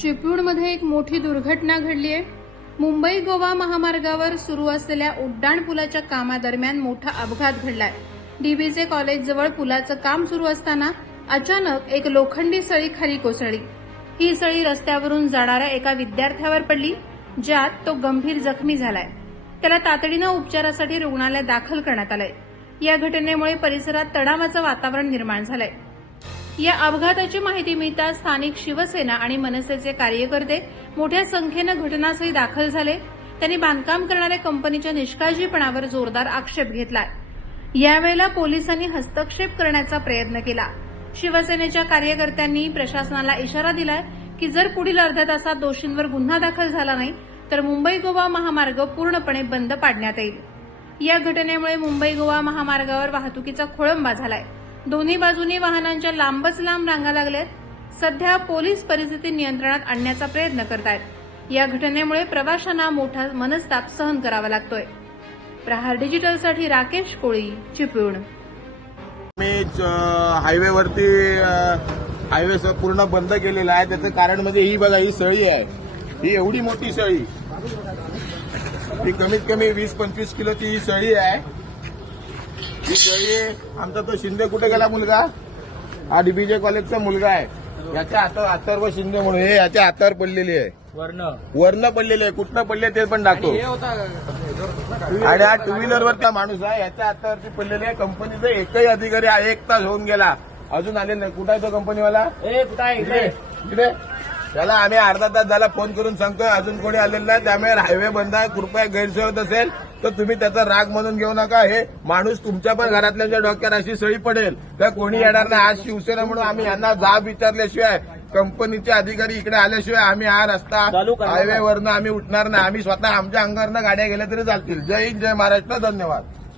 चिपळूणमध्ये एक मोठी दुर्घटना घडली आहे. मुंबई गोवा महामार्गावर सुरू असलेल्या उड्डाण पुलाच्या कामादरम्यान मोठा अपघात घडलाय. डीबीचे कॉलेजजवळ पुलाचं काम सुरू असताना अचानक एक लोखंडी सळी खाली कोसळली. ही सळी रस्त्यावरून जाणाऱ्या एका विद्यार्थ्यावर पडली ज्यात तो गंभीर जखमी झालाय. त्याला तातडीनं उपचारासाठी रुग्णालयात दाखल करण्यात आलंय. या घटनेमुळे परिसरात तणावाचं वातावरण निर्माण झालंय. या अपघाताची माहिती मिळताच स्थानिक शिवसेना आणि मनसेचे कार्यकर्ते मोठ्या संख्येनं घटनास्थळी दाखल झाले. त्यांनी बांधकाम करणाऱ्या कंपनीच्या निष्काळजीपणावर जोरदार आक्षेप घेतलाय. यावेळेला पोलिसांनी हस्तक्षेप करण्याचा प्रयत्न केला. शिवसेनेच्या कार्यकर्त्यांनी प्रशासनाला इशारा दिलाय की जर पुढील अर्ध्या तासात दोषींवर गुन्हा दाखल झाला नाही तर मुंबई गोवा महामार्ग पूर्णपणे बंद पाडण्यात येईल. या घटनेमुळे मुंबई गोवा महामार्गावर वाहतुकीचा खोळंबा झालाय. दोन्ही बाजूनी वाहनांच्या लांबच लांब रांगा लागल्यात. सध्या पोलीस परिस्थिती नियंत्रणात आणण्याचा प्रयत्न करतायत. या घटनेमुळे प्रवाशांना मोठा मनस्ताप सहन करावा लागतोय. प्रहार डिजिटलसाठी राकेश कोळी चिपळूण. मी हायवेवरती हायवे पूर्ण बंद केलेला आहे. त्याचं कारण म्हणजे ही बघा ही सळी आहे. ही एवढी मोठी सळी. ही कमीत कमी वीस पंचवीस किलोची ही सळी आहे. आमचा तो शिंदे कुठे गेला मुलगा? हा डीबीजे कॉलेजचा मुलगा आहे. याच्या हातावर अथर्व शिंदे म्हणून. हे याच्या हातावर पडलेली आहे. वर्ण. वरनं पडलेली आहे. कुठनं पडले ते पण दाखव. हे आणि हा टू व्हीलरवर त्या माणूस आहे. याच्या हातावरती पडलेले आहे. कंपनीचा एकही अधिकारी एक तास होऊन गेला. अजून आले नाही. कुठं आहे तो कंपनीवाला? कुठं त्याला आम्ही अर्धा तास झाला फोन करून सांगतोय. अजून कोणी आलेलं नाही. त्यामुळे हायवे बंद आहे. कृपया गैरसोय होत असेल. तर तुम्ही त्याचा राग म्हणून घेऊ नका. हे माणूस तुमच्या पण घरातल्या डोक्यात अशी सळी पडेल. तर कोणी येणार नाही? आज शिवसेना म्हणून आम्ही यांना जाब विचारल्याशिवाय कंपनीचे अधिकारी इकडे आल्याशिवाय आम्ही हा रस्ता. हायवेवरनं आम्ही उठणार नाही. आम्ही स्वतः आमच्या अंगावरनं गाड्या गेल्या तरी चालतील. जय हिंद जय महाराष्ट्र. धन्यवाद.